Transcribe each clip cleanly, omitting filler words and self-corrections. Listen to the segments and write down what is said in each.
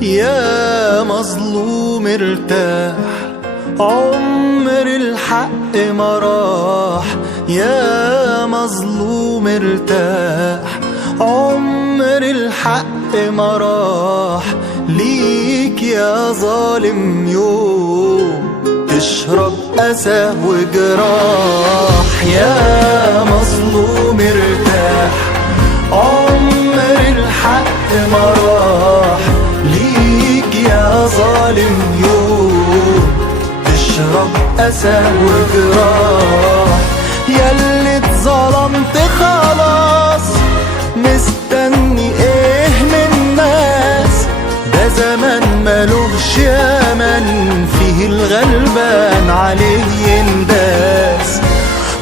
يا مظلوم ارتاح، عمر الحق ما راح. يا مظلوم ارتاح، عمر الحق ما راح. ليك يا ظالم يوم تشرب أسى وجراح. يا مظلوم ارتاح، عمر الحق ما راح. ليك يا ظالم يوم تشرب أسى وجراح. ياللي اتظلمت خلاص، مستني ايه من الناس؟ ده زمان ملوش يمن، فيه الغلبان عليه ينداس.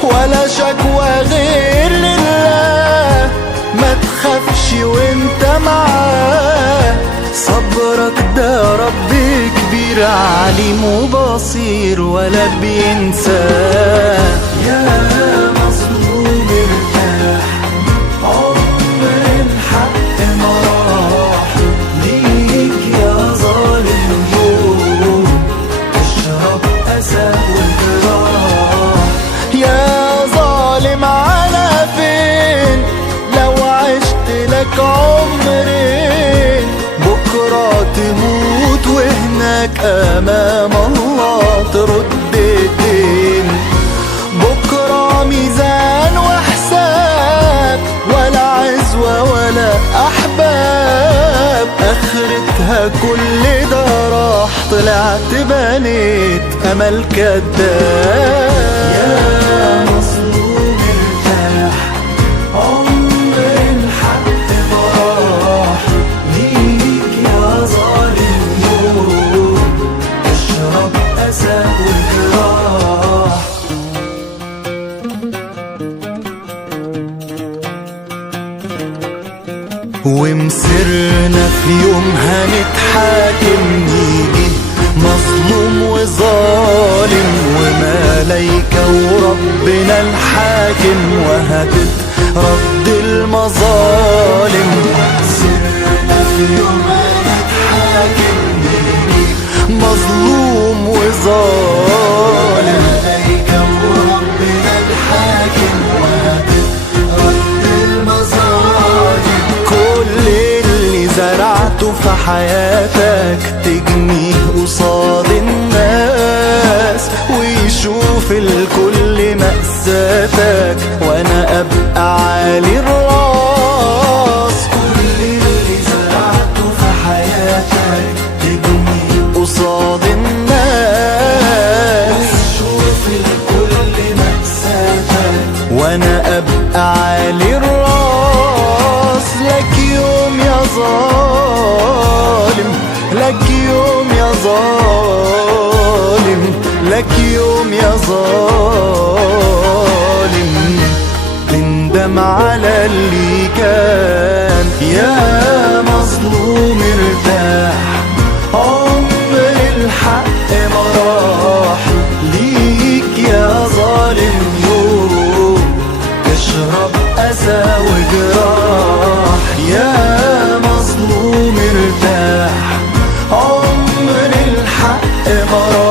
ولا شكوى غير لله، ما تخافش وانت معاه. صبرك ده رب كبير عليم وبصير ولا بينساه. يا مظلوم ارتاح، عمر الحق ما راح. ليك يا ظالم يوم تشرب أسى وجراح. يا ظالم على فين لو عشت لك عمرين؟ بكرة تموت وهناك أمام الله ترد الدين. بكرة ميزان وحساب، ولا عزوة ولا أحباب. آخرتها كل ده راح، طلعت بنيت أمل كداب. يا مظلوم ارتاح، عمر الحق ما راح. ليك يا ظالم يوم تشرب أسى وجراح. ومسرنا في يوم هنتحاكم، نيجي مظلوم وظالم وملايكة وربنا الحاكم، وهتترد المظالم. سرنا في يوم هنتحاكم، نيجي مظلوم وظالم، ملايكة وربنا الحاكم، وهتترد المظالم. كل اللي زرعته في حياتك تجنيه قصاد الناس، ويشوف الكل مأساتك وانا ابقى عالي الراس. كل اللي زرعته في حياتك تجنيه قصاد الناس، ويشوف الكل مأساتك وانا ابقى عالي الراس. لك يوم يا ظالم، لك يوم يا ظالم، لك يوم يا ظالم تندم على اللي كان. يا مظلوم ارتاح، عمر الحق ما راح. ليك يا ظالم يوم تشرب أسى وجراح. يا مظلوم ارتاح، عمر الحق ما راح.